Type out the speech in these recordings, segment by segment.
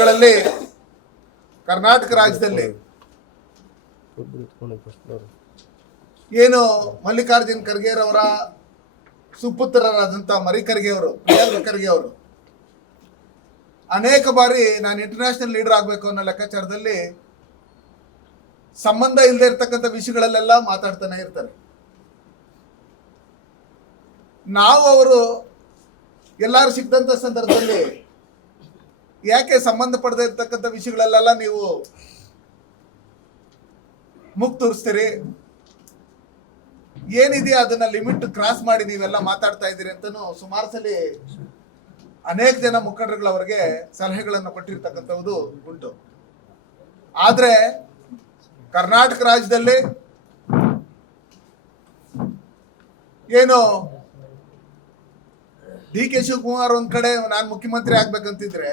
ದಿನಗಳಲ್ಲಿ ಕರ್ನಾಟಕ ರಾಜ್ಯದಲ್ಲಿ ಏನು ಮಲ್ಲಿಕಾರ್ಜುನ್ ಖರ್ಗೆರವರ ಅವರ ಸುಪುತ್ರರಾದಂಥ ಮರಿ ಖರ್ಗೆ ಅವರು ಪ್ರಿಯಾಂಕ ಖರ್ಗೆ ಅವರು, ಅನೇಕ ಬಾರಿ ನಾನು ಇಂಟರ್ನ್ಯಾಷನಲ್ ಲೀಡರ್ ಆಗಬೇಕು ಅನ್ನೋ ಲೆಕ್ಕಾಚಾರದಲ್ಲಿ ಸಂಬಂಧ ಇಲ್ಲದೆ ಇರ್ತಕ್ಕಂಥ ವಿಷಯಗಳಲ್ಲೆಲ್ಲ ಮಾತಾಡ್ತಾನೆ ಇರ್ತಾರೆ. ನಾವು ಅವರು ಎಲ್ಲರೂ ಸಿಕ್ಕಂಥ ಸಂದರ್ಭದಲ್ಲಿ ಯಾಕೆ ಸಂಬಂಧ ಪಡದೇ ಇರ್ತಕ್ಕಂಥ ವಿಷಯಗಳಲ್ಲೆಲ್ಲ ನೀವು ಮುಕ್ ತೋರಿಸ್ತೀರಿ? ಏನಿದೆ ಅದನ್ನ ಲಿಮಿಟ್ ಕ್ರಾಸ್ ಮಾಡಿ ನೀವೆಲ್ಲ ಮಾತಾಡ್ತಾ ಇದ್ದೀರಿ ಅಂತಾನು ಸುಮಾರು ಸಲ ಅನೇಕ ಜನ ಮುಖಂಡರುಗಳವರಿಗೆ ಸಲಹೆಗಳನ್ನು ಕೊಟ್ಟಿರ್ತಕ್ಕಂಥದ್ದು ಉಂಟು. ಆದ್ರೆ ಕರ್ನಾಟಕ ರಾಜ್ಯದಲ್ಲಿ ಏನು ಡಿ ಕೆ ಶಿವಕುಮಾರ್ ಒಂದ್ ಕಡೆ ನಾನು ಮುಖ್ಯಮಂತ್ರಿ ಆಗ್ಬೇಕಂತಿದ್ರೆ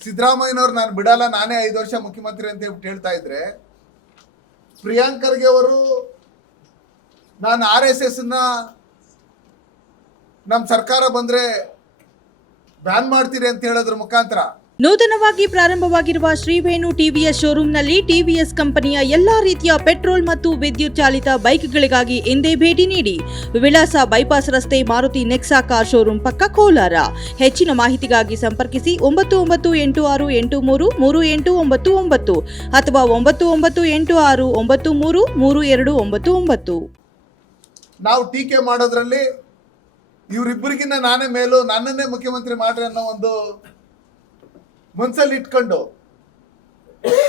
ಸಿದ್ದರಾಮಯ್ಯನವ್ರು ನಾನು ಬಿಡಲ್ಲ, ನಾನೇ ಐದು ವರ್ಷ ಮುಖ್ಯಮಂತ್ರಿ ಅಂತ ಹೇಳ್ಬಿಟ್ಟು ಹೇಳ್ತಾ ಇದ್ರೆ, ಪ್ರಿಯಾಂಕ್ ಖರ್ಗೆ ಅವರು ನಾನು ಆರ್ ಎಸ್ ಎಸ್ನ ನಮ್ಮ ಸರ್ಕಾರ ಬಂದ್ರೆ ಬ್ಯಾನ್ ಮಾಡ್ತೀರಿ ಅಂತ ಹೇಳೋದ್ರ ಮುಖಾಂತರ ನೂತನವಾಗಿ ಪ್ರಾರಂಭವಾಗಿರುವ ಶ್ರೀವೇಣು ಟಿವಿಎಸ್ ಶೋರೂಮ್ನಲ್ಲಿ ಟಿವಿಎಸ್ ಕಂಪನಿಯ ಎಲ್ಲಾ ರೀತಿಯ ಪೆಟ್ರೋಲ್ ಮತ್ತು ವಿದ್ಯುತ್ ಚಾಲಿತ ಬೈಕ್ಗಳಿಗಾಗಿ ಎಂದೇ ಭೇಟಿ ನೀಡಿ ವಿಳಾಸ ಬೈಪಾಸ್ ರಸ್ತೆ ಮಾರುತಿ ನೆಕ್ಸಾ ಕಾರ್ ಶೋರೂಮ್ ಪಕ್ಕ ಕೋಲಾರ. ಹೆಚ್ಚಿನ ಮಾಹಿತಿಗಾಗಿ ಸಂಪರ್ಕಿಸಿ ಒಂಬತ್ತು ಒಂಬತ್ತು ಎಂಟು ಆರು ಎಂಟು ಮೂರು ಮೂರು ಎಂಟು ಒಂಬತ್ತು ಒಂಬತ್ತು ಅಥವಾ ಒಂಬತ್ತು ಒಂಬತ್ತು ಎಂಟು ಆರು ಒಂಬತ್ತು ಮೂರು ಮೂರು ಎರಡು ಒಂಬತ್ತು ಒಂಬತ್ತು. ನಾವು ಟೀಕೆ ಮಾಡೋದ್ರಲ್ಲಿ ಇವರಿಬ್ಬರಿಗಿಂತ ನಾನೇ ಮೇಲು, ನನ್ನನ್ನೇ ಮುಖ್ಯಮಂತ್ರಿ ಮಾಡ್ರಿ ಅನ್ನೋ ಒಂದು ಮನ್ಸಲ್ಲಿ ಇಟ್ಕೊಂಡು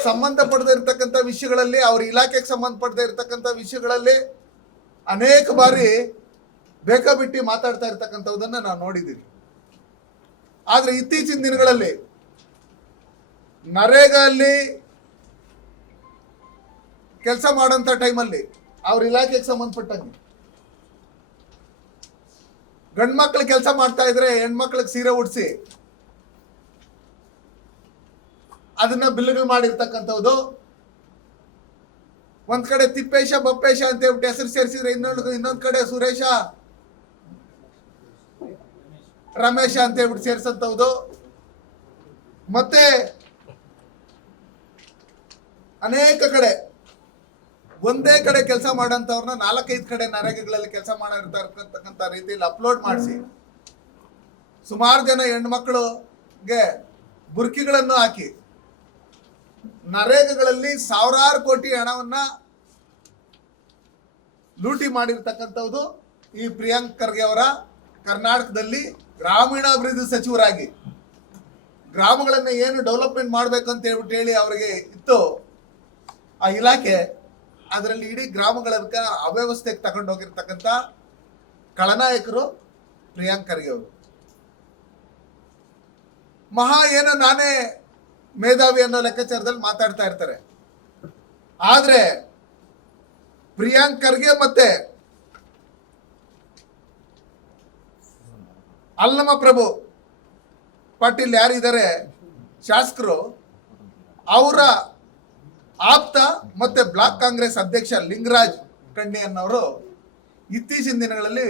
ಸಂಬಂಧಪಡದೇ ಇರತಕ್ಕಂಥ ವಿಷಯಗಳಲ್ಲಿ, ಅವ್ರ ಇಲಾಖೆಗೆ ಸಂಬಂಧಪಡದೇ ಇರತಕ್ಕಂಥ ವಿಷಯಗಳಲ್ಲಿ ಅನೇಕ ಬಾರಿ ಬೇಕಾಬಿಟ್ಟಿ ಮಾತಾಡ್ತಾ ಇರ್ತಕ್ಕಂಥದ್ದನ್ನ ನಾವು ನೋಡಿದ್ದೀನಿ. ಆದ್ರೆ ಇತ್ತೀಚಿನ ದಿನಗಳಲ್ಲಿ ನರೇಗಾ ಅಲ್ಲಿ ಕೆಲಸ ಮಾಡೋಂಥ ಟೈಮಲ್ಲಿ ಅವ್ರ ಇಲಾಖೆಗೆ ಸಂಬಂಧಪಟ್ಟಂಗೆ ಗಂಡ್ ಮಕ್ಳು ಕೆಲಸ ಮಾಡ್ತಾ ಇದ್ರೆ ಹೆಣ್ಮಕ್ಳಿಗೆ ಸೀರೆ ಉಡ್ಸಿ ಅದನ್ನ ಬಿಲ್ಗಳು ಮಾಡಿರ್ತಕ್ಕಂಥದ್ದು. ಒಂದ್ ಕಡೆ ತಿಪ್ಪೇಶ, ಬಪ್ಪೇಶ ಅಂತ ಹೇಳ್ಬಿಟ್ಟು ಹೆಸರು ಸೇರಿಸಿದ್ರೆ ಇನ್ನೊಂದು ಇನ್ನೊಂದ್ ಕಡೆ ಸುರೇಶ, ರಮೇಶ ಅಂತ ಹೇಳ್ಬಿಟ್ಟು ಸೇರಿಸಂತವ್ದು ಮತ್ತೆ ಅನೇಕ ಕಡೆ, ಒಂದೇ ಕಡೆ ಕೆಲಸ ಮಾಡೋಂಥವ್ರನ್ನ ನಾಲ್ಕೈದು ಕಡೆ ನರೇಗಗಳಲ್ಲಿ ಕೆಲಸ ಮಾಡಿರ್ತಕ್ಕಂಥ ರೀತಿಯಲ್ಲಿ ಅಪ್ಲೋಡ್ ಮಾಡಿಸಿ. ಸುಮಾರು ಜನ ಹೆಣ್ಮಕ್ಳುಗೆ ಬುರ್ಕಿಗಳನ್ನು ಹಾಕಿ. ನರೇಗಾಗಳಲ್ಲಿ ಸಾವಿರಾರು ಕೋಟಿ ಹಣವನ್ನ ಲೂಟಿ ಮಾಡಿರ್ತಕ್ಕಂಥದ್ದು ಈ ಪ್ರಿಯಾಂಕ್ ಖರ್ಗೆ ಅವರ ಕರ್ನಾಟಕದಲ್ಲಿ ಗ್ರಾಮೀಣಾಭಿವೃದ್ಧಿ ಸಚಿವರಾಗಿ. ಗ್ರಾಮಗಳನ್ನು ಏನು ಡೆವಲಪ್ಮೆಂಟ್ ಮಾಡ್ಬೇಕು ಅಂತ ಹೇಳ್ಬಿಟ್ಟು ಹೇಳಿ ಅವರಿಗೆ ಇತ್ತು. ಆ ಇಲಾಖೆ ಅದರಲ್ಲಿ ಇಡೀ ಗ್ರಾಮಗಳನ್ನ ಅವ್ಯವಸ್ಥೆಗೆ ತಗೊಂಡು ಹೋಗಿರ್ತಕ್ಕಂಥ ಖಳನಾಯಕರು ಪ್ರಿಯಾಂಕ್ ಖರ್ಗೆ ಅವರು. ಮಹಾ ಏನೋ ನಾನೇ ಮೇಧಾವಿ ಅನ್ನೋ ಲೆಕ್ಕಾಚಾರದಲ್ಲಿ ಮಾತಾಡ್ತಾ ಇರ್ತಾರೆ. ಆದ್ರೆ ಪ್ರಿಯಾಂಕ್ ಖರ್ಗೆ ಮತ್ತೆ ಅಲ್ಲಮ ಪ್ರಭು ಪಾಟೀಲ್ ಯಾರಿದ್ದಾರೆ? ಶಾಸಕರು. ಅವರ ಆಪ್ತ ಮತ್ತೆ ಬ್ಲಾಕ್ ಕಾಂಗ್ರೆಸ್ ಅಧ್ಯಕ್ಷ ಲಿಂಗರಾಜ್ ಕಣ್ಣಿ ಅನ್ನೋರು ಇತ್ತೀಚಿನ ದಿನಗಳಲ್ಲಿ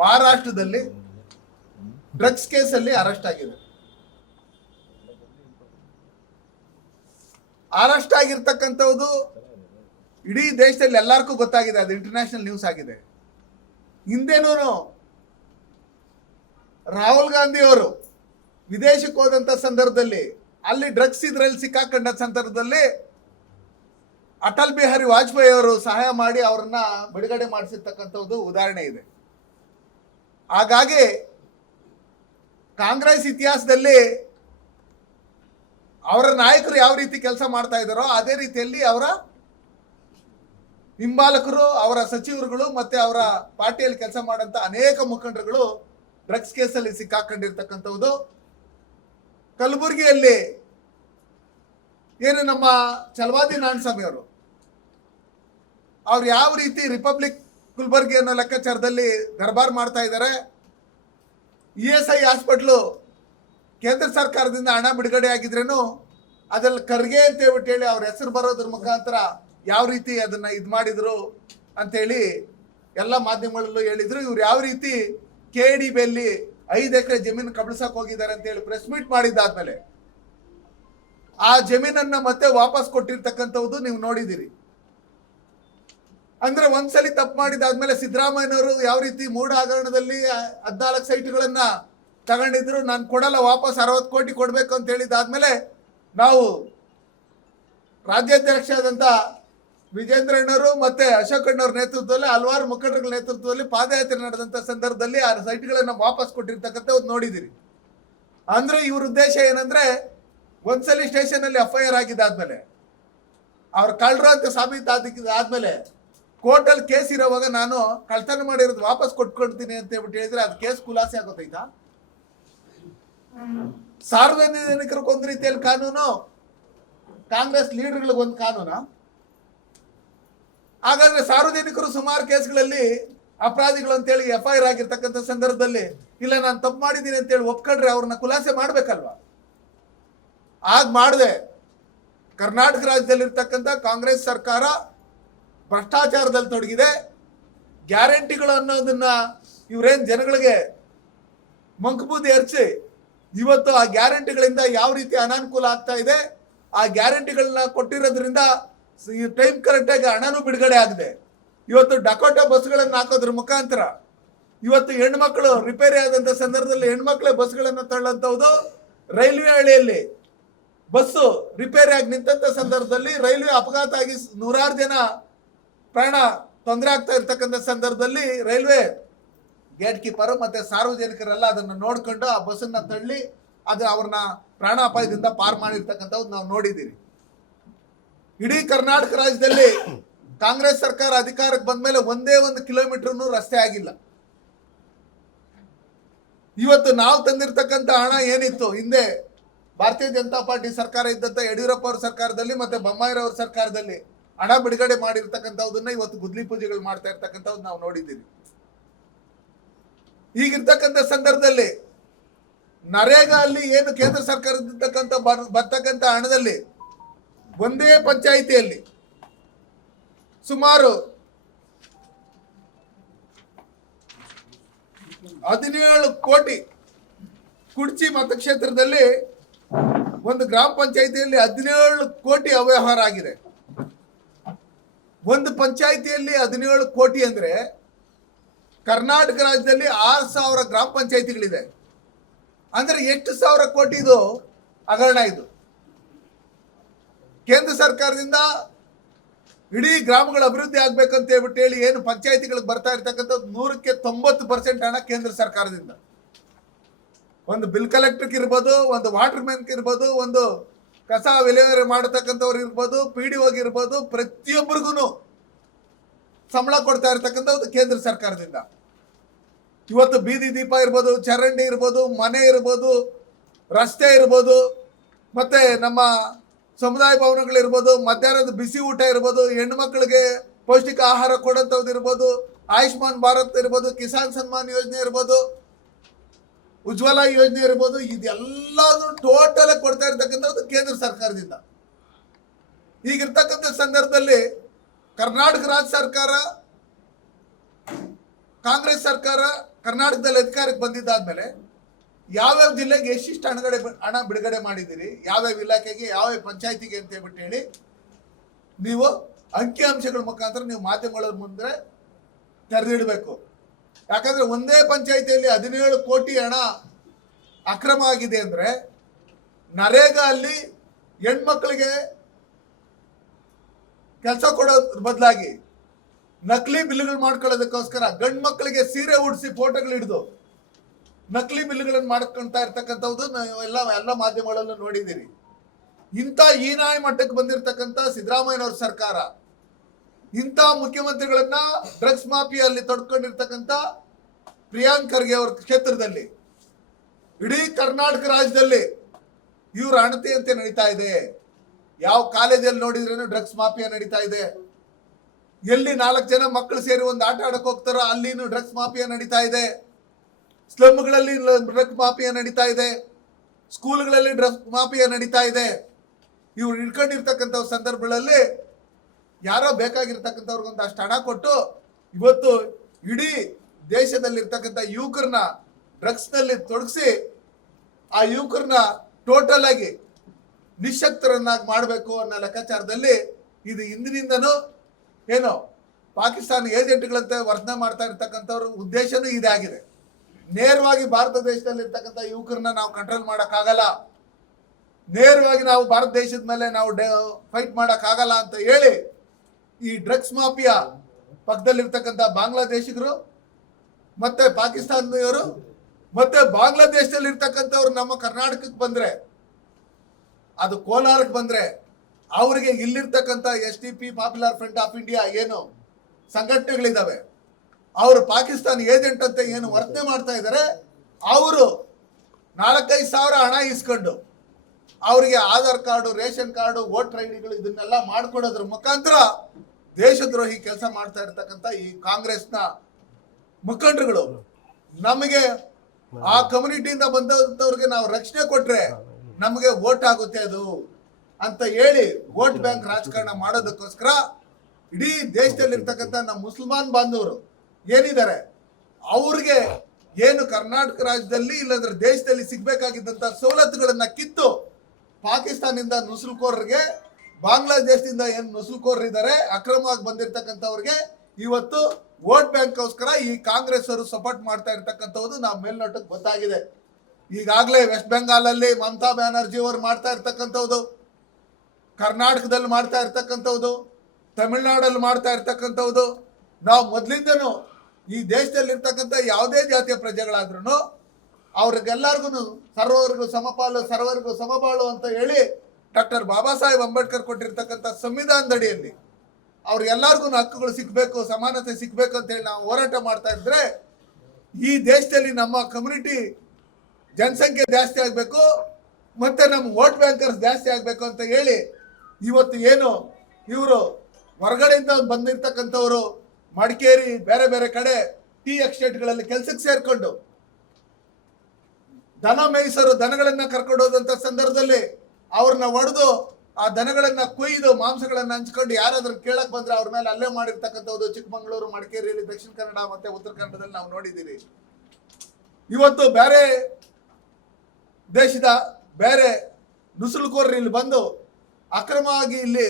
ಮಹಾರಾಷ್ಟ್ರದಲ್ಲಿ ಡ್ರಗ್ಸ್ ಕೇಸಲ್ಲಿ ಅರೆಸ್ಟ್ ಆಗಿದೆ ಅರೆಸ್ಟ್ ಆಗಿರ್ತಕ್ಕಂಥದ್ದು ಇಡೀ ದೇಶದಲ್ಲಿ ಎಲ್ಲರಿಗೂ ಗೊತ್ತಾಗಿದೆ, ಅದು ಇಂಟರ್ನ್ಯಾಷನಲ್ ನ್ಯೂಸ್ ಆಗಿದೆ. ಹಿಂದೆನೂ ರಾಹುಲ್ ಗಾಂಧಿ ಅವರು ವಿದೇಶಕ್ಕೆ ಹೋದಂಥ ಸಂದರ್ಭದಲ್ಲಿ, ಅಲ್ಲಿ ಡ್ರಗ್ಸ್ ಇದ್ರಲ್ಲಿ ಸಿಕ್ಕಾಕೊಂಡ ಸಂದರ್ಭದಲ್ಲಿ ಅಟಲ್ ಬಿಹಾರಿ ವಾಜಪೇಯಿ ಅವರು ಸಹಾಯ ಮಾಡಿ ಅವ್ರನ್ನ ಬಿಡುಗಡೆ ಮಾಡಿಸಿರ್ತಕ್ಕಂಥದ್ದು ಉದಾಹರಣೆ ಇದೆ. ಹಾಗಾಗಿ ಕಾಂಗ್ರೆಸ್ ಇತಿಹಾಸದಲ್ಲಿ ಅವರ ನಾಯಕರು ಯಾವ ರೀತಿ ಕೆಲಸ ಮಾಡ್ತಾ ಇದ್ದಾರೋ ಅದೇ ರೀತಿಯಲ್ಲಿ ಅವರ ಹಿಂಬಾಲಕರು, ಅವರ ಸಚಿವರುಗಳು ಮತ್ತೆ ಅವರ ಪಾರ್ಟಿಯಲ್ಲಿ ಕೆಲಸ ಮಾಡಂತ ಅನೇಕ ಮುಖಂಡರುಗಳು ಡ್ರಗ್ಸ್ ಕೇಸಲ್ಲಿ ಸಿಕ್ಕಾಕೊಂಡಿರ್ತಕ್ಕಂಥದ್ದು ಕಲಬುರಗಿಯಲ್ಲಿ ಏನು ನಮ್ಮ ಚಲವಾದಿ ನಾಣಸ್ವಾಮಿ ಅವರು, ಅವ್ರು ಯಾವ ರೀತಿ ರಿಪಬ್ಲಿಕ್ ಗುಲ್ಬರ್ಗಿ ಅನ್ನೋ ಲೆಕ್ಕಾಚಾರದಲ್ಲಿ ದರ್ಬಾರ್ ಮಾಡ್ತಾ ಇದ್ದಾರೆ, ಇ ಎಸ್ ಐ ಹಾಸ್ಪಿಟ್ಲು ಕೇಂದ್ರ ಸರ್ಕಾರದಿಂದ ಹಣ ಬಿಡುಗಡೆ ಆಗಿದ್ರೇನು ಅದ್ರಲ್ಲಿ ಖರ್ಗೆ ಅಂತ ಹೇಳಿ ಅವ್ರ ಹೆಸರು ಬರೋದ್ರ ಮುಖಾಂತರ ಯಾವ ರೀತಿ ಅದನ್ನ ಇದು ಮಾಡಿದ್ರು ಅಂತೇಳಿ ಎಲ್ಲ ಮಾಧ್ಯಮಗಳಲ್ಲೂ ಹೇಳಿದ್ರು. ಇವ್ರು ಯಾವ ರೀತಿ ಕೆ ಡಿ ಬೆಲ್ಲಿ ಐದು ಎಕರೆ ಜಮೀನು ಕಬಳಿಸಕ್ ಹೋಗಿದ್ದಾರೆ ಅಂತ ಹೇಳಿ ಪ್ರೆಸ್ ಮೀಟ್ ಮಾಡಿದ್ದಾದ್ಮೇಲೆ ಆ ಜಮೀನನ್ನ ಮತ್ತೆ ವಾಪಸ್ ಕೊಟ್ಟಿರ್ತಕ್ಕಂಥದ್ದು ನೀವು ನೋಡಿದಿರಿ ಅಂದ್ರೆ ಒಂದ್ಸಲಿ ತಪ್ಪು ಮಾಡಿದಾದ್ಮೇಲೆ ಸಿದ್ದರಾಮಯ್ಯನವರು ಯಾವ ರೀತಿ ಮೂಡ ಹಗರಣದಲ್ಲಿ ಹದಿನಾಲ್ಕು ಸೈಟ್ಗಳನ್ನ ತಗೊಂಡಿದ್ರು, ನಾನು ಕೊಡಲ್ಲ, ವಾಪಸ್ ಅರವತ್ತು ಕೋಟಿ ಕೊಡ್ಬೇಕು ಅಂತ ಹೇಳಿದಾದ್ಮೇಲೆ ನಾವು ರಾಜ್ಯಾಧ್ಯಕ್ಷರಾದಂಥ ವಿಜೇಂದ್ರಣ್ಣವರು ಮತ್ತೆ ಅಶೋಕಣ್ಣವ್ರ ನೇತೃತ್ವದಲ್ಲಿ ಹಲವಾರು ಮುಖಂಡರುಗಳ ನೇತೃತ್ವದಲ್ಲಿ ಪಾದಯಾತ್ರೆ ನಡೆದಂಥ ಸಂದರ್ಭದಲ್ಲಿ ಆ ಸೈಟ್ಗಳನ್ನು ವಾಪಸ್ ಕೊಟ್ಟಿರ್ತಕ್ಕಂಥ ಒಂದು ನೋಡಿದಿರಿ. ಅಂದ್ರೆ ಇವ್ರ ಉದ್ದೇಶ ಏನಂದ್ರೆ ಒಂದ್ಸಲಿ ಸ್ಟೇಷನ್ ಅಲ್ಲಿ ಎಫ್ ಐ ಆರ್ ಆಗಿದ್ದಾದ್ಮೇಲೆ, ಅವ್ರ ಕಳ್ಳರು ಅಂತ ಸಾಬೀತಾದ ಆದ್ಮೇಲೆ ಕೋರ್ಟಲ್ಲಿ ಕೇಸ್ ಇರೋವಾಗ ನಾನು ಕಳ್ತನ ಮಾಡಿರೋದು ವಾಪಸ್ ಕೊಟ್ಕೊಡ್ತೀನಿ ಅಂತ ಹೇಳ್ಬಿಟ್ಟು ಹೇಳಿದ್ರೆ ಅದು ಕೇಸ್ ಖುಲಾಸೆ ಆಗೋತೈತಾ? ಸಾರ್ವಜನಿಕರಿಗೆ ಒಂದು ರೀತಿಯಲ್ಲಿ ಕಾನೂನು, ಕಾಂಗ್ರೆಸ್ ಲೀಡರ್ಗಳಿಗೆ ಒಂದು ಕಾನೂನ. ಹಾಗಾದ್ರೆ ಸಾರ್ವಜನಿಕರು ಸುಮಾರು ಕೇಸ್ಗಳಲ್ಲಿ ಅಪರಾಧಿಗಳು ಅಂತೇಳಿ ಎಫ್ ಐ ಆರ್ ಆಗಿರ್ತಕ್ಕಂಥ ಸಂದರ್ಭದಲ್ಲಿ, ಇಲ್ಲ ನಾನು ತಪ್ಪು ಮಾಡಿದ್ದೀನಿ ಅಂತೇಳಿ ಒಪ್ಕೊಂಡ್ರೆ ಅವ್ರನ್ನ ಖುಲಾಸೆ ಮಾಡ್ಬೇಕಲ್ವಾ? ಆಗ ಮಾಡಿದೆ ಕರ್ನಾಟಕ ರಾಜ್ಯದಲ್ಲಿರ್ತಕ್ಕಂಥ ಕಾಂಗ್ರೆಸ್ ಸರ್ಕಾರ ಭ್ರಷ್ಟಾಚಾರದಲ್ಲಿ ತೊಡಗಿದೆ. ಗ್ಯಾರಂಟಿಗಳು ಅನ್ನೋದನ್ನ ಇವ್ರೇನ್ ಜನಗಳಿಗೆ ಮಂಕ್ಬೂದಿ ಎರಚಿ ಇವತ್ತು ಆ ಗ್ಯಾರಂಟಿಗಳಿಂದ ಯಾವ ರೀತಿ ಅನಾನುಕೂಲ ಆಗ್ತಾ ಇದೆ, ಆ ಗ್ಯಾರಂಟಿಗಳನ್ನ ಕೊಟ್ಟಿರೋದ್ರಿಂದ ಈ ಟೈಮ್ ಕರೆಕ್ಟಾಗಿ ಹಣನೂ ಬಿಡುಗಡೆ ಆಗಿದೆ. ಇವತ್ತು ಡಕೋಟ ಬಸ್ಗಳನ್ನು ಹಾಕೋದ್ರ ಮುಖಾಂತರ ಇವತ್ತು ಹೆಣ್ಮಕ್ಳು ರಿಪೇರಿ ಆದಂಥ ಸಂದರ್ಭದಲ್ಲಿ ಹೆಣ್ಮಕ್ಳೇ ಬಸ್ಗಳನ್ನು ತಳ್ಳಂಥದ್ದು ರೈಲ್ವೆ ಹಳಿಯಲ್ಲಿ ಬಸ್ಸು ರಿಪೇರಿ ಆಗಿ ನಿಂತಂಥ ಸಂದರ್ಭದಲ್ಲಿ ರೈಲ್ವೆ ಅಪಘಾತ ಆಗಿ ನೂರಾರು ಜನ ಪ್ರಾಣ ತೊಂದರೆ ಆಗ್ತಾ ಇರ್ತಕ್ಕಂಥ ಸಂದರ್ಭದಲ್ಲಿ ರೈಲ್ವೆ ಗೇಟ್ ಕೀಪರ್ ಮತ್ತೆ ಸಾರ್ವಜನಿಕರೆಲ್ಲ ಅದನ್ನು ನೋಡ್ಕೊಂಡು ಆ ಬಸ್ಸನ್ನ ತಳ್ಳಿ ಅದು ಅವ್ರನ್ನ ಪ್ರಾಣಾಪಾಯದಿಂದ ಪಾರ್ ಮಾಡಿರ್ತಕ್ಕಂಥದ್ದು ನಾವು ನೋಡಿದ್ದೀರಿ ಇಡೀ ಕರ್ನಾಟಕ ರಾಜ್ಯದಲ್ಲಿ ಕಾಂಗ್ರೆಸ್ ಸರ್ಕಾರ ಅಧಿಕಾರಕ್ಕೆ ಬಂದ ಮೇಲೆ ಒಂದೇ ಒಂದು ಕಿಲೋಮೀಟರ್ನು ರಸ್ತೆ ಆಗಿಲ್ಲ. ಇವತ್ತು ನಾವು ತಂದಿರ್ತಕ್ಕಂಥ ಹಣ ಏನಿತ್ತು? ಹಿಂದೆ ಭಾರತೀಯ ಜನತಾ ಪಾರ್ಟಿ ಸರ್ಕಾರ ಇದ್ದಂತ ಯಡಿಯೂರಪ್ಪ ಅವ್ರ ಸರ್ಕಾರದಲ್ಲಿ ಮತ್ತೆ ಬೊಮ್ಮಾಯಿರವ್ರ ಸರ್ಕಾರದಲ್ಲಿ ಹಣ ಬಿಡುಗಡೆ ಮಾಡಿರ್ತಕ್ಕಂಥದ್ದನ್ನ ಇವತ್ತು ಗುದ್ಲಿ ಪೂಜೆಗಳು ಮಾಡ್ತಾ ಇರ್ತಕ್ಕಂಥದ್ದು ನಾವು ನೋಡಿದ್ದೀವಿ ಈಗಿರ್ತಕ್ಕಂಥ ಸಂದರ್ಭದಲ್ಲಿ ನರೇಗಾ ಅಲ್ಲಿ ಏನು ಕೇಂದ್ರ ಸರ್ಕಾರದಿರ್ತಕ್ಕಂಥ ಬರ್, ಬರ್ತಕ್ಕಂಥ ಹಣದಲ್ಲಿ ಒಂದೇ ಪಂಚಾಯಿತಿಯಲ್ಲಿ ಸುಮಾರು ಹದಿನೇಳು ಕೋಟಿ ಕುಡ್ಚಿ ಮತಕ್ಷೇತ್ರದಲ್ಲಿ ಒಂದು ಗ್ರಾಮ ಪಂಚಾಯಿತಿಯಲ್ಲಿ ಹದಿನೇಳು ಕೋಟಿ ಅವ್ಯವಹಾರ ಆಗಿದೆ. ಒಂದು ಪಂಚಾಯಿತಿಯಲ್ಲಿ ಹದಿನೇಳು ಕೋಟಿ ಅಂದ್ರೆ ಕರ್ನಾಟಕ ರಾಜ್ಯದಲ್ಲಿ ಆರು ಸಾವಿರ ಗ್ರಾಮ ಪಂಚಾಯಿತಿಗಳಿದೆ. ಅಂದರೆ ಎಷ್ಟು ಸಾವಿರ ಕೋಟಿ ಇದು ಹಗರಣ ಇದು. ಕೇಂದ್ರ ಸರ್ಕಾರದಿಂದ ಇಡೀ ಗ್ರಾಮಗಳ ಅಭಿವೃದ್ಧಿ ಆಗ್ಬೇಕಂತ ಹೇಳ್ಬಿಟ್ಟು ಹೇಳಿ ಏನು ಪಂಚಾಯಿತಿಗಳಿಗೆ ಬರ್ತಾ ಇರ್ತಕ್ಕಂಥದ್ದು ನೂರಕ್ಕೆ ತೊಂಬತ್ತು ಪರ್ಸೆಂಟ್ ಹಣ ಕೇಂದ್ರ ಸರ್ಕಾರದಿಂದ. ಒಂದು ಬಿಲ್ ಕಲೆಕ್ಟರ್ಗೆ ಇರ್ಬೋದು, ಒಂದು ವಾಟರ್ ಮ್ಯಾನ್ಗೆ ಇರ್ಬೋದು, ಒಂದು ಕಸ ವಿಲೇವಾರಿ ಮಾಡತಕ್ಕಂಥವ್ರು ಇರ್ಬೋದು, ಪಿ ಡಿ ಇರ್ಬೋದು, ಪ್ರತಿಯೊಬ್ಬರಿಗೂ ಸಂಬಳ ಕೊಡ್ತಾ ಇರ್ತಕ್ಕಂಥದ್ದು ಕೇಂದ್ರ ಸರ್ಕಾರದಿಂದ. ಇವತ್ತು ಬೀದಿ ದೀಪ ಇರ್ಬೋದು, ಚರಂಡಿ ಇರ್ಬೋದು, ಮನೆ ಇರ್ಬೋದು, ರಸ್ತೆ ಇರ್ಬೋದು, ಮತ್ತು ನಮ್ಮ ಸಮುದಾಯ ಭವನಗಳಿರ್ಬೋದು ಮಧ್ಯಾಹ್ನದ ಬಿಸಿ ಊಟ ಇರ್ಬೋದು ಹೆಣ್ಣು ಮಕ್ಕಳಿಗೆ ಪೌಷ್ಟಿಕ ಆಹಾರ ಕೊಡೋಂಥದ್ದು ಇರ್ಬೋದು, ಆಯುಷ್ಮಾನ್ ಭಾರತ್ ಇರ್ಬೋದು, ಕಿಸಾನ್ ಸನ್ಮಾನ್ ಯೋಜನೆ ಇರ್ಬೋದು, ಉಜ್ವಲ ಯೋಜನೆ ಇರ್ಬೋದು ಇದೆಲ್ಲದೂ ಟೋಟಲ್ ಕೊಡ್ತಾ ಇರ್ತಕ್ಕಂಥದ್ದು ಕೇಂದ್ರ ಸರ್ಕಾರದಿಂದ. ಈಗಿರ್ತಕ್ಕಂಥ ಸಂದರ್ಭದಲ್ಲಿ ಕರ್ನಾಟಕ ರಾಜ್ಯ ಸರ್ಕಾರ ಕಾಂಗ್ರೆಸ್ ಸರ್ಕಾರ ಕರ್ನಾಟಕದಲ್ಲಿ ಅಧಿಕಾರಕ್ಕೆ ಬಂದಿದ್ದಾದ್ಮೇಲೆ ಯಾವ್ಯಾವ ಜಿಲ್ಲೆಗೆ ಎಷ್ಟಿಷ್ಟು ಹಣಗಡೆ ಹಣ ಬಿಡುಗಡೆ ಮಾಡಿದ್ದೀರಿ, ಯಾವ್ಯಾವ ಇಲಾಖೆಗೆ, ಯಾವ್ಯಾವ ಪಂಚಾಯತಿಗೆ ಅಂತ ಹೇಳ್ಬಿಟ್ಟು ಹೇಳಿ ನೀವು ಅಂಕಿ ಅಂಶಗಳ ಮುಖಾಂತರ ನೀವು ಮಾಧ್ಯಮಗಳ ಮುಂದೆ ತೆರೆದಿಡಬೇಕು. ಯಾಕಂದ್ರೆ ಒಂದೇ ಪಂಚಾಯಿತಿಯಲ್ಲಿ ಹದಿನೇಳು ಕೋಟಿ ಹಣ ಅಕ್ರಮ ಆಗಿದೆ ಅಂದ್ರೆ ನರೇಗಾ ಅಲ್ಲಿ ಹೆಣ್ಮಕ್ಳಿಗೆ ಕೆಲಸ ಕೊಡೋದ್ರ ಬದಲಾಗಿ ನಕಲಿ ಬಿಲ್ಗಳು ಮಾಡ್ಕೊಳ್ಳೋದಕ್ಕೋಸ್ಕರ ಗಂಡು ಮಕ್ಕಳಿಗೆ ಸೀರೆ ಉಡಿಸಿ ಫೋಟೋಗಳು ಹಿಡಿದು ನಕಲಿ ಬಿಲ್ಗಳನ್ನು ಮಾಡ್ಕೊಳ್ತಾ ಇರ್ತಕ್ಕಂಥದ್ದು ಎಲ್ಲ ಎಲ್ಲ ಮಾಧ್ಯಮಗಳಲ್ಲೂ ನೋಡಿದ್ದೀರಿ. ಇಂಥ ಹೀನಾಯ ಮಟ್ಟಕ್ಕೆ ಬಂದಿರತಕ್ಕಂಥ ಸಿದ್ದರಾಮಯ್ಯನವ್ರ ಸರ್ಕಾರ, ಇಂಥ ಮುಖ್ಯಮಂತ್ರಿಗಳನ್ನ ಡ್ರಗ್ಸ್ ಮಾಫಿಯಲ್ಲಿ ತೊಡ್ಕೊಂಡಿರ್ತಕ್ಕಂಥ ಪ್ರಿಯಾಂಕ್ ಖರ್ಗೆ ಅವ್ರ ಕ್ಷೇತ್ರದಲ್ಲಿ, ಇಡೀ ಕರ್ನಾಟಕ ರಾಜ್ಯದಲ್ಲಿ ಇವ್ರ ಅಣತೆಯಂತೆ ನಡೀತಾ ಇದೆ. ಯಾವ ಕಾಲೇಜಲ್ಲಿ ನೋಡಿದ್ರೇನು ಡ್ರಗ್ಸ್ ಮಾಫಿಯಾ ನಡೀತಾ ಇದೆ. ಎಲ್ಲಿ ನಾಲ್ಕು ಜನ ಮಕ್ಕಳು ಸೇರಿ ಒಂದು ಆಟ ಆಡಕ್ಕೆ ಹೋಗ್ತಾರೋ ಅಲ್ಲಿನೂ ಡ್ರಗ್ಸ್ ಮಾಫಿಯಾ ನಡೀತಾ ಇದೆ. ಸ್ಲಮ್ಗಳಲ್ಲಿ ಡ್ರಗ್ಸ್ ಮಾಫಿಯಾ ನಡೀತಾ ಇದೆ. ಸ್ಕೂಲ್ಗಳಲ್ಲಿ ಡ್ರಗ್ಸ್ ಮಾಫಿಯಾ ನಡೀತಾ ಇದೆ. ಇವ್ರು ಹಿಡ್ಕೊಂಡಿರ್ತಕ್ಕಂಥ ಸಂದರ್ಭಗಳಲ್ಲಿ ಯಾರೋ ಬೇಕಾಗಿರ್ತಕ್ಕಂಥವ್ರಿಗೊಂದು ಅಷ್ಟು ಹಣ ಕೊಟ್ಟು ಇವತ್ತು ಇಡೀ ದೇಶದಲ್ಲಿರ್ತಕ್ಕಂಥ ಯುವಕರನ್ನ ಡ್ರಗ್ಸ್ನಲ್ಲಿ ತೊಡಗಿಸಿ ಆ ಯುವಕರನ್ನ ಟೋಟಲ್ ಆಗಿ ನಿಶಕ್ತರನ್ನಾಗಿ ಮಾಡಬೇಕು ಅನ್ನೋ ಲೆಕ್ಕಾಚಾರದಲ್ಲಿ ಇದು ಹಿಂದಿನಿಂದನೂ ಏನು, ಪಾಕಿಸ್ತಾನ ಏಜೆಂಟ್ಗಳಂತೆ ವರ್ತನೆ ಮಾಡ್ತಾ ಇರ್ತಕ್ಕಂಥವ್ರ ಉದ್ದೇಶನೂ ಇದಾಗಿದೆ ನೇರವಾಗಿ ಭಾರತ ದೇಶದಲ್ಲಿ ಇರ್ತಕ್ಕಂಥ ಯುವಕರನ್ನ ನಾವು ಕಂಟ್ರೋಲ್ ಮಾಡೋಕ್ಕಾಗಲ್ಲ. ನೇರವಾಗಿ ನಾವು ಭಾರತ ದೇಶದ ಮೇಲೆ ನಾವು ಫೈಟ್ ಮಾಡೋಕ್ಕಾಗಲ್ಲ ಅಂತ ಹೇಳಿ ಈ ಡ್ರಗ್ಸ್ ಮಾಫಿಯಾ ಪಕ್ಕದಲ್ಲಿರ್ತಕ್ಕಂಥ ಬಾಂಗ್ಲಾದೇಶಿಗರು ಮತ್ತೆ ಪಾಕಿಸ್ತಾನದವರು ಮತ್ತೆ ಬಾಂಗ್ಲಾದೇಶದಲ್ಲಿ ಇರ್ತಕ್ಕಂಥವ್ರು ನಮ್ಮ ಕರ್ನಾಟಕಕ್ಕೆ ಬಂದ್ರೆ, ಅದು ಕೋಲಾರಕ್ಕೆ ಬಂದ್ರೆ ಅವರಿಗೆ ಇಲ್ಲಿರ್ತಕ್ಕಂಥ S T P Popular Front of India ಏನು ಸಂಘಟನೆಗಳಿದ್ದಾವೆ, ಅವರು ಪಾಕಿಸ್ತಾನ ಏಜೆಂಟ್ ಅಂತ ಏನು ವರ್ತನೆ ಮಾಡ್ತಾ ಇದ್ದಾರೆ, ಅವರು ನಾಲ್ಕೈದು ಸಾವಿರ ಹಣ ಇಸ್ಕೊಂಡು ಅವರಿಗೆ Aadhaar card, ration card voter I ಡಿಗಳು ಇದನ್ನೆಲ್ಲ ಮಾಡ್ಕೊಡೋದ್ರ ಮುಖಾಂತರ ದೇಶದ್ರೋಹಿ ಕೆಲಸ ಮಾಡ್ತಾ ಇರ್ತಕ್ಕಂಥ ಈ ಕಾಂಗ್ರೆಸ್ನ ಮುಖಂಡರುಗಳು, ನಮಗೆ ಆ ಕಮ್ಯುನಿಟಿಯಿಂದ ಬಂದಂಥವ್ರಿಗೆ ನಾವು ರಕ್ಷಣೆ ಕೊಟ್ರೆ ನಮಗೆ ವೋಟ್ ಆಗುತ್ತೆ ಅದು. ಅಂತ ಹೇಳಿ ವೋಟ್ ಬ್ಯಾಂಕ್ ರಾಜಕಾರಣ ಮಾಡೋದಕ್ಕೋಸ್ಕರ ಇಡೀ ದೇಶದಲ್ಲಿರ್ತಕ್ಕಂಥ ನಮ್ಮ ಮುಸಲ್ಮಾನ್ ಬಾಂಧವರು ಏನಿದ್ದಾರೆ? ಅವ್ರಿಗೆ ಏನು ಕರ್ನಾಟಕ ರಾಜ್ಯದಲ್ಲಿ ಇಲ್ಲಾಂದ್ರೆ ದೇಶದಲ್ಲಿ ಸಿಗ್ಬೇಕಾಗಿದ್ದಂತ ಸವಲತ್ತುಗಳನ್ನ ಕಿತ್ತು ಪಾಕಿಸ್ತಾನದಿಂದ ನುಸುಳುಕೋರರಿಗೆ ಬಾಂಗ್ಲಾದೇಶದಿಂದ ಏನು ನುಸುಳುಕೋರರು ಇದ್ದಾರೆ, ಅಕ್ರಮವಾಗಿ ಬಂದಿರತಕ್ಕಂಥವ್ರಿಗೆ ಇವತ್ತು ವೋಟ್ ಬ್ಯಾಂಕ್ಗೋಸ್ಕರ ಈ ಕಾಂಗ್ರೆಸ್ ಅವರು ಸಪೋರ್ಟ್ ಮಾಡ್ತಾ ಇರ್ತಕ್ಕಂಥದ್ದು ನಾವು ಮೇಲ್ನೋಟಕ್ಕೆ ಗೊತ್ತಾಗಿದೆ. ಈಗಾಗಲೇ ವೆಸ್ಟ್ ಬೆಂಗಾಲಲ್ಲಿ ಮಮತಾ ಬ್ಯಾನರ್ಜಿ ಅವರು ಮಾಡ್ತಾ ಇರ್ತಕ್ಕಂಥದ್ದು ಕರ್ನಾಟಕದಲ್ಲಿ ಮಾಡ್ತಾ ಇರ್ತಕ್ಕಂಥದ್ದು ತಮಿಳ್ನಾಡಲ್ಲಿ ಮಾಡ್ತಾ ಇರ್ತಕ್ಕಂಥದ್ದು ನಾವು ಮೊದಲಿಂದನೂ ಈ ದೇಶದಲ್ಲಿ ಇರ್ತಕ್ಕಂಥ ಯಾವುದೇ ಜಾತಿಯ ಪ್ರಜೆಗಳಾದ್ರೂ ಅವ್ರಿಗೆಲ್ಲರಿಗೂ ಸರ್ವರಿಗೂ ಸಮಪಾಲು, ಸರ್ವರಿಗೂ ಸಮಬಾಳು ಅಂತ ಹೇಳಿ ಡಾಕ್ಟರ್ ಬಾಬಾ ಸಾಹೇಬ್ ಅಂಬೇಡ್ಕರ್ ಕೊಟ್ಟಿರ್ತಕ್ಕಂಥ ಸಂವಿಧಾನದಡಿಯಲ್ಲಿ ಅವ್ರಿಗೆಲ್ಲರಿಗೂ ಹಕ್ಕುಗಳು ಸಿಗಬೇಕು, ಸಮಾನತೆ ಸಿಗಬೇಕು ಅಂತ ಹೇಳಿ ನಾವು ಹೋರಾಟ ಮಾಡ್ತಾ ಇದ್ರೆ ಈ ದೇಶದಲ್ಲಿ ನಮ್ಮ ಕಮ್ಯುನಿಟಿ ಜನಸಂಖ್ಯೆ ಜಾಸ್ತಿ ಆಗಬೇಕು, ಮತ್ತೆ ನಮ್ಮ ವೋಟ್ ಬ್ಯಾಂಕರ್ಸ್ ಜಾಸ್ತಿ ಆಗಬೇಕು ಅಂತ ಹೇಳಿ ಇವತ್ತು ಏನು ಇವರು ಹೊರಗಡೆಯಿಂದ ಬಂದಿರ್ತಕ್ಕಂಥವರು ಮಡಿಕೇರಿ, ಬೇರೆ ಬೇರೆ ಕಡೆ ಟೀ ಎಕ್ಸ್ಟೇಟ್ಗಳಲ್ಲಿ ಕೆಲಸಕ್ಕೆ ಸೇರಿಕೊಂಡು ದನ ಮೇಯಿಸರು ದನಗಳನ್ನ ಕರ್ಕೊಂಡು ಹೋದಂಥ ಸಂದರ್ಭದಲ್ಲಿ ಅವ್ರನ್ನ ಒಡೆದು ಆ ದನಗಳನ್ನ ಕೊಯ್ದು ಮಾಂಸಗಳನ್ನ ಹಂಚ್ಕೊಂಡು ಯಾರಾದ್ರೂ ಕೇಳಕ್ ಬಂದ್ರೆ ಅವ್ರ ಮೇಲೆ ಅಲ್ಲೇ ಮಾಡಿರ್ತಕ್ಕಂಥದ್ದು ಚಿಕ್ಕಮಗಳೂರು, ಮಡಿಕೇರಿಯಲ್ಲಿ ದಕ್ಷಿಣ ಕನ್ನಡ ಮತ್ತೆ ಉತ್ತರ ಕನ್ನಡದಲ್ಲಿ ನಾವು ನೋಡಿದ್ದೀರಿ. ಇವತ್ತು ಬೇರೆ ದೇಶದ ಬೇರೆ ನುಸುಳುಕೋರ್ರು ಇಲ್ಲಿ ಬಂದು ಅಕ್ರಮವಾಗಿ ಇಲ್ಲಿ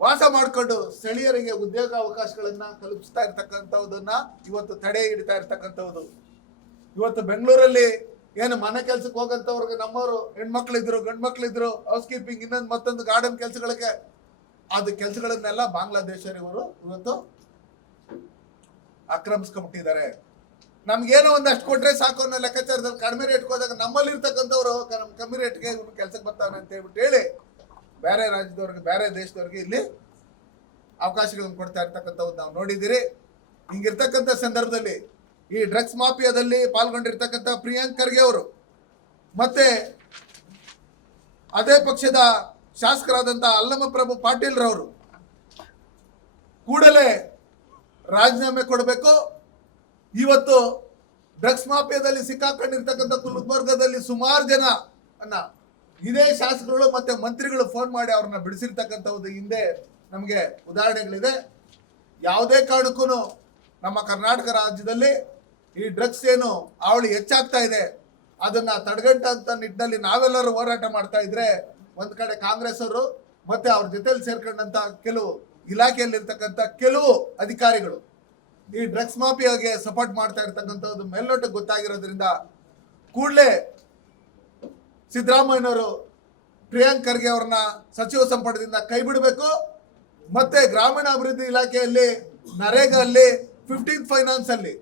ವಾಸ ಮಾಡಿಕೊಂಡು ಸ್ಥಳೀಯರಿಗೆ ಉದ್ಯೋಗ ಅವಕಾಶಗಳನ್ನು ಕಲ್ಪಿಸ್ತಾ ಇರ್ತಕ್ಕಂಥವುದನ್ನು ಇವತ್ತು ತಡೆ ಹಿಡಿತಾ ಇರ್ತಕ್ಕಂಥದ್ದು ಇವತ್ತು ಬೆಂಗಳೂರಲ್ಲಿ ಏನು ಮನೆ ಕೆಲ್ಸಕ್ಕೆ ಹೋಗಂತವ್ರಿಗೆ ನಮ್ಮವರು ಹೆಣ್ಮಕ್ಳಿದ್ರು ಗಂಡು ಮಕ್ಳಿದ್ರು ಹೌಸ್ ಕೀಪಿಂಗ್ ಇನ್ನೊಂದು ಮತ್ತೊಂದು ಗಾರ್ಡನ್ ಕೆಲಸಗಳಿಗೆ. ಅದು ಕೆಲಸಗಳನ್ನೆಲ್ಲ ಬಾಂಗ್ಲಾದೇಶರಿವರು ಇವತ್ತು ಆಕ್ರಮಿಸ್ಕೊಂಬಿಟ್ಟಿದ್ದಾರೆ ನಮ್ಗೇನೋ ಒಂದಷ್ಟು ಕೊಟ್ರೆ ಸಾಕು ಅನ್ನೋ ಲೆಕ್ಕಾಚಾರದಲ್ಲಿ ಕಡಿಮೆ ರೇಟ್ಗೆ ಹೋದಾಗ ನಮ್ಮಲ್ಲಿ ಇರ್ತಕ್ಕಂಥವ್ರು ಕಮ್ಮಿ ರೇಟ್ಗೆ ಕೆಲಸಕ್ಕೆ ಬರ್ತಾನೆ ಅಂತ ಹೇಳ್ಬಿಟ್ಟು ಹೇಳಿ ಬೇರೆ ರಾಜ್ಯದವ್ರಿಗೆ, ಬೇರೆ ದೇಶದವ್ರಿಗೆ ಇಲ್ಲಿ ಅವಕಾಶಗಳನ್ನು ಕೊಡ್ತಾ ಇರ್ತಕ್ಕಂಥದ್ದು ನಾವು ನೋಡಿದ್ದೀರಿ. ಹಿಂಗಿರ್ತಕ್ಕಂಥ ಸಂದರ್ಭದಲ್ಲಿ ಈ ಡ್ರಗ್ಸ್ ಮಾಫಿಯಾದಲ್ಲಿ ಪಾಲ್ಗೊಂಡಿರ್ತಕ್ಕಂಥ ಪ್ರಿಯಾಂಕ್ ಖರ್ಗೆ ಅವರು, ಮತ್ತೆ ಅದೇ ಪಕ್ಷದ ಶಾಸಕರಾದಂಥ ಅಲ್ಲಮ ಪ್ರಭು ಪಾಟೀಲ್ ರವರು ಕೂಡಲೇ ರಾಜೀನಾಮೆ ಕೊಡಬೇಕು. ಇವತ್ತು ಡ್ರಗ್ಸ್ ಮಾಫಿಯಾದಲ್ಲಿ ಸಿಕ್ಕಾಕೊಂಡಿರ್ತಕ್ಕಂಥ ಕುಲ್ಬರ್ಗದಲ್ಲಿ ಸುಮಾರು ಜನ ಅನ್ನ ಇದೇ ಶಾಸಕರುಗಳು ಮತ್ತೆ ಮಂತ್ರಿಗಳು ಫೋನ್ ಮಾಡಿ ಅವ್ರನ್ನ ಬಿಡಿಸಿರ್ತಕ್ಕಂಥದ್ದು ಹಿಂದೆ ನಮಗೆ ಉದಾಹರಣೆಗಳಿದೆ. ಯಾವುದೇ ಕಾರಣಕ್ಕೂ ನಮ್ಮ ಕರ್ನಾಟಕ ರಾಜ್ಯದಲ್ಲಿ ಈ ಡ್ರಗ್ಸ್ ಏನು ಅವಳಿ ಹೆಚ್ಚಾಗ್ತಾ ಇದೆ. ಅದನ್ನ ತಡೆಗಟ್ಟಂತ ನಿಟ್ಟಿನಲ್ಲಿ ನಾವೆಲ್ಲರೂ ಹೋರಾಟ ಮಾಡ್ತಾ ಇದ್ರೆ ಒಂದ್ ಕಡೆ ಕಾಂಗ್ರೆಸ್ ಅವರು ಮತ್ತೆ ಅವ್ರ ಜೊತೆಲಿ ಸೇರ್ಕೊಂಡಂತ ಕೆಲವು ಇಲಾಖೆಯಲ್ಲಿರ್ತಕ್ಕಂಥ ಕೆಲವು ಅಧಿಕಾರಿಗಳು ಈ ಡ್ರಗ್ಸ್ ಮಾಫಿಯಾಗೆ ಸಪೋರ್ಟ್ ಮಾಡ್ತಾ ಇರ್ತಕ್ಕಂಥದ್ದು ಮೇಲ್ನೋಟಕ್ಕೆ ಗೊತ್ತಾಗಿರೋದ್ರಿಂದ ಕೂಡಲೇ ಸಿದ್ದರಾಮಯ್ಯನವರು ಪ್ರಿಯಾಂಕ್ ಖರ್ಗೆ ಅವ್ರನ್ನ ಸಚಿವ ಸಂಪುಟದಿಂದ ಕೈ ಬಿಡಬೇಕು ಮತ್ತೆ ಗ್ರಾಮೀಣಾಭಿವೃದ್ಧಿ ಇಲಾಖೆಯಲ್ಲಿ ನರೇಗಾ ಅಲ್ಲಿ ಫಿಫ್ಟೀನ್ ಫೈನಾನ್ಸ್ ಅಲ್ಲಿ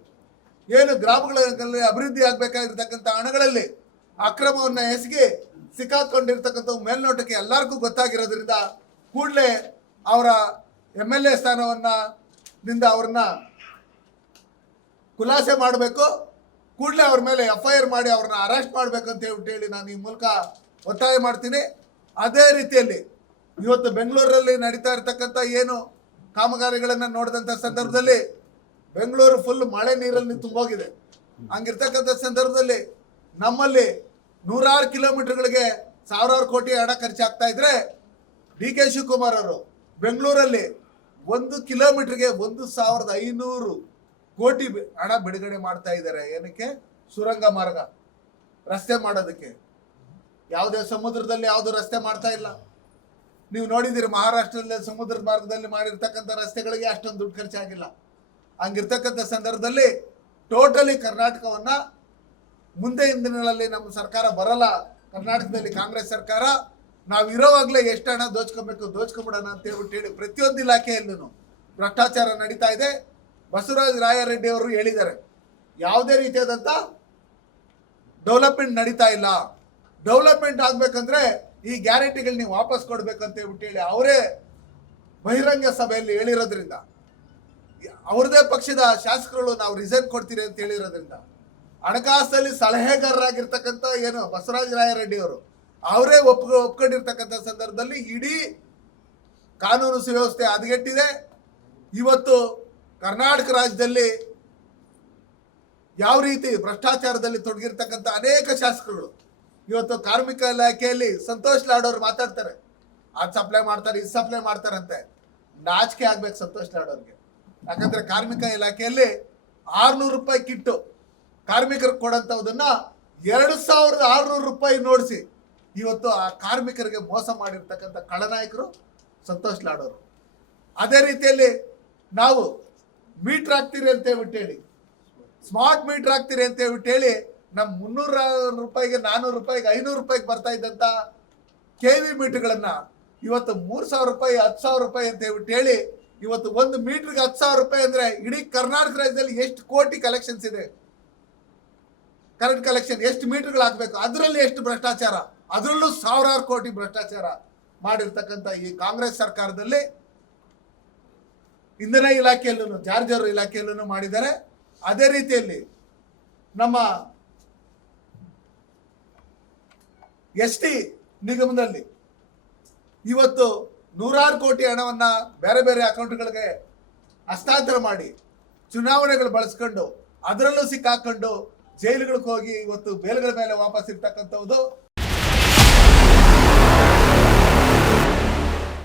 ಏನು ಗ್ರಾಮಗಳಲ್ಲಿ ಅಭಿವೃದ್ಧಿ ಆಗಬೇಕಾಗಿರ್ತಕ್ಕಂಥ ಹಣಗಳಲ್ಲಿ ಅಕ್ರಮವನ್ನು ಎಸಗಿ ಸಿಕ್ಕಾಕೊಂಡಿರ್ತಕ್ಕಂಥ ಮೇಲ್ನೋಟಕ್ಕೆ ಎಲ್ಲರಿಗೂ ಗೊತ್ತಾಗಿರೋದ್ರಿಂದ ಕೂಡಲೇ ಅವರ ಎಂ ಎಲ್ ಎ ಸ್ಥಾನವನ್ನ ಅವ್ರನ್ನ ಖುಲಾಸೆ ಮಾಡಬೇಕು. ಕೂಡಲೇ ಅವ್ರ ಮೇಲೆ ಎಫ್ ಐ ಆರ್ ಮಾಡಿ ಅವ್ರನ್ನ ಅರೆಸ್ಟ್ ಮಾಡಬೇಕು ಅಂತ ಹೇಳ್ಬಿಟ್ಟು ಹೇಳಿ ನಾನು ಈ ಮೂಲಕ ಒತ್ತಾಯ ಮಾಡ್ತೀನಿ. ಅದೇ ರೀತಿಯಲ್ಲಿ ಇವತ್ತು ಬೆಂಗಳೂರಲ್ಲಿ ನಡೀತಾ ಇರ್ತಕ್ಕಂಥ ಏನು ಕಾಮಗಾರಿಗಳನ್ನು ನೋಡಿದಂಥ ಸಂದರ್ಭದಲ್ಲಿ ಬೆಂಗಳೂರು ಫುಲ್ ಮಳೆ ನೀರಲ್ಲಿ ತುಂಬೋಗಿದೆ. ಹಂಗಿರ್ತಕ್ಕಂಥ ಸಂದರ್ಭದಲ್ಲಿ ನಮ್ಮಲ್ಲಿ ನೂರಾರು ಕಿಲೋಮೀಟರ್ಗಳಿಗೆ ಸಾವಿರಾರು ಕೋಟಿ ಹಣ ಖರ್ಚಾಗ್ತಾ ಇದ್ರೆ ಡಿ ಕೆ ಶಿವಕುಮಾರ್ ಅವರು ಬೆಂಗಳೂರಲ್ಲಿ ಒಂದು ಕಿಲೋಮೀಟರ್ಗೆ ಒಂದು ಸಾವಿರದ ಐನೂರು ಕೋಟಿ ಹಣ ಬಿಡುಗಡೆ ಮಾಡ್ತಾ ಇದ್ದಾರೆ. ಏನಕ್ಕೆ? ಸುರಂಗ ಮಾರ್ಗ. ರಸ್ತೆ ಮಾಡೋದಕ್ಕೆ. ಯಾವುದೇ ಸಮುದ್ರದಲ್ಲಿ ಯಾವುದು ರಸ್ತೆ ಮಾಡ್ತಾ ಇಲ್ಲ. ನೀವು ನೋಡಿದ್ದೀರಿ, ಮಹಾರಾಷ್ಟ್ರದಲ್ಲಿ ಸಮುದ್ರದ ಮಾರ್ಗದಲ್ಲಿ ಮಾಡಿರ್ತಕ್ಕಂಥ ರಸ್ತೆಗಳಿಗೆ ಅಷ್ಟೊಂದು ದುಡ್ಡು ಖರ್ಚಾಗಿಲ್ಲ. ಹಂಗಿರ್ತಕ್ಕಂಥ ಸಂದರ್ಭದಲ್ಲಿ ಟೋಟಲಿ ಕರ್ನಾಟಕವನ್ನ ಮುಂದೆ ದಿನಗಳಲ್ಲಿ ನಮ್ಮ ಸರ್ಕಾರ ಬರಲ್ಲ. ಕರ್ನಾಟಕದಲ್ಲಿ ಕಾಂಗ್ರೆಸ್ ಸರ್ಕಾರ, ನಾವು ಇರೋವಾಗಲೇ ಎಷ್ಟು ಹಣ ದೋಚ್ಕೊಬೇಕು, ದೋಚ್ಕೊಬಿಡೋಣ ಅಂತ ಹೇಳ್ಬಿಟ್ಟು ಹೇಳಿ ಪ್ರತಿಯೊಂದು ಇಲಾಖೆಯಲ್ಲೂ ಭ್ರಷ್ಟಾಚಾರ ನಡೀತಾ ಇದೆ. ಬಸವರಾಜ ರಾಯರೆಡ್ಡಿ ಅವರು ಹೇಳಿದ್ದಾರೆ. ಯಾವುದೇ ರೀತಿಯಾದಂಥ ಡೆವಲಪ್ಮೆಂಟ್ ನಡೀತಾ ಇಲ್ಲ. ಡೆವಲಪ್ಮೆಂಟ್ ಆಗಬೇಕಂದ್ರೆ ಈ ಗ್ಯಾರಂಟಿಗಳು ನೀವು ವಾಪಸ್ ಕೊಡಬೇಕಂತ ಹೇಳ್ಬಿಟ್ಟು ಹೇಳಿ ಅವರೇ ಬಹಿರಂಗ ಸಭೆಯಲ್ಲಿ ಹೇಳಿರೋದ್ರಿಂದ, ಅವ್ರದೇ ಪಕ್ಷದ ಶಾಸಕರುಗಳು ನಾವು ರಿಸೈನ್ ಕೊಡ್ತೀರಿ ಅಂತ ಹೇಳಿರೋದ್ರಿಂದ, ಹಣಕಾಸಲ್ಲಿ ಸಲಹೆಗಾರರಾಗಿರ್ತಕ್ಕಂಥ ಏನು ಬಸವರಾಜ ರಾಯರೆಡ್ಡಿ ಅವರು, ಅವರೇ ಒಪ್ ಒಪ್ಕೊಂಡಿರ್ತಕ್ಕಂಥ ಸಂದರ್ಭದಲ್ಲಿ ಇಡೀ ಕಾನೂನು ಸುವ್ಯವಸ್ಥೆ ಹದಗೆಟ್ಟಿದೆ. ಇವತ್ತು ಕರ್ನಾಟಕ ರಾಜ್ಯದಲ್ಲಿ ಯಾವ ರೀತಿ ಭ್ರಷ್ಟಾಚಾರದಲ್ಲಿ ತೊಡಗಿರ್ತಕ್ಕಂಥ ಅನೇಕ ಶಾಸಕರುಗಳು. ಇವತ್ತು ಕಾರ್ಮಿಕ ಇಲಾಖೆಯಲ್ಲಿ ಸಂತೋಷ್ ಲಾಡ್ ಮಾತಾಡ್ತಾರೆ. ಅದು ಸಪ್ಲೈ ಮಾಡ್ತಾರೆ, ಇದು ಸಪ್ಲೈ ಮಾಡ್ತಾರಂತೆ. ನಾಚಿಕೆ ಆಗ್ಬೇಕು ಸಂತೋಷ್ ಲಾಡ್ ಅವ್ರಿಗೆ. ಯಾಕಂದ್ರೆ ಕಾರ್ಮಿಕ ಇಲಾಖೆಯಲ್ಲಿ ಆರ್ನೂರು ರೂಪಾಯಿ ಕಿಟ್ಟು ಕಾರ್ಮಿಕರಿಗೆ ಕೊಡಂಥದನ್ನ ಎರಡು ಸಾವಿರದ ಆರ್ನೂರು ರೂಪಾಯಿ ನೋಡಿಸಿ ಇವತ್ತು ಆ ಕಾರ್ಮಿಕರಿಗೆ ಮೋಸ ಮಾಡಿರ್ತಕ್ಕಂಥ ಕಳನಾಯಕರು ಸಂತೋಷ್ ಲಾಡೋರು ಅದೇ ರೀತಿಯಲ್ಲಿ ನಾವು ಮೀಟ್ರ್ ಹಾಕ್ತೀರಿ ಅಂತ ಹೇಳ್ಬಿಟ್ಟು ಹೇಳಿ ಸ್ಮಾರ್ಟ್ ಮೀಟ್ರ್ ಹಾಕ್ತೀರಿ ಅಂತ ಹೇಳ್ಬಿಟ್ಟು ಹೇಳಿ ನಮ್ಮ ಮುನ್ನೂರ ರೂಪಾಯಿಗೆ ನಾನ್ನೂರು ರೂಪಾಯಿಗೆ ಐನೂರು ರೂಪಾಯಿಗೆ ಬರ್ತಾ ಇದ್ದಂಥ ಕೆ ವಿ ಮೀಟ್ರ್ಗಳನ್ನು ಇವತ್ತು ಮೂರು ಸಾವಿರ ರೂಪಾಯಿ, ಹತ್ತು ಸಾವಿರ ರೂಪಾಯಿ ಅಂತ ಹೇಳ್ಬಿಟ್ಟು ಹೇಳಿ ಇವತ್ತು ಒಂದು ಮೀಟ್ರಿಗೆ ಹತ್ತು ಸಾವಿರ ರೂಪಾಯಿ ಅಂದ್ರೆ ಇಡೀ ಕರ್ನಾಟಕ ರಾಜ್ಯದಲ್ಲಿ ಎಷ್ಟು ಕೋಟಿ ಕಲೆಕ್ಷನ್ಸ್ ಇದೆ. ಕರೆಂಟ್ ಕಲೆಕ್ಷನ್ ಎಷ್ಟು ಮೀಟರ್ಗಳು ಹಾಕ್ಬೇಕು? ಅದರಲ್ಲಿ ಎಷ್ಟು ಭ್ರಷ್ಟಾಚಾರ? ಅದರಲ್ಲೂ ಸಾವಿರಾರು ಕೋಟಿ ಭ್ರಷ್ಟಾಚಾರ ಮಾಡಿರ್ತಕ್ಕಂಥ ಈ ಕಾಂಗ್ರೆಸ್ ಸರ್ಕಾರದಲ್ಲಿ ಇಂಧನ ಇಲಾಖೆಯಲ್ಲೂ ಜಾರ್ಜ್ ಅವರ ಇಲಾಖೆಯಲ್ಲೂ ಮಾಡಿದ್ದಾರೆ. ಅದೇ ರೀತಿಯಲ್ಲಿ ನಮ್ಮ ಎಸ್ ಟಿ ನಿಗಮದಲ್ಲಿ ಇವತ್ತು ನೂರಾರು ಕೋಟಿ ಹಣವನ್ನ ಬೇರೆ ಬೇರೆ ಅಕೌಂಟ್ಗಳಿಗೆ ಹಸ್ತಾಂತರ ಮಾಡಿ ಚುನಾವಣೆಗಳು ಬಳಸ್ಕೊಂಡು ಅದರಲ್ಲೂ ಸಿಕ್ಕಾಕೊಂಡು ಜೈಲುಗಳಿಗೆ ಹೋಗಿ ಇವತ್ತು ಬೇಲ್ಗಳ ಮೇಲೆ ವಾಪಸ್ ಇರ್ತಕ್ಕಂಥದ್ದು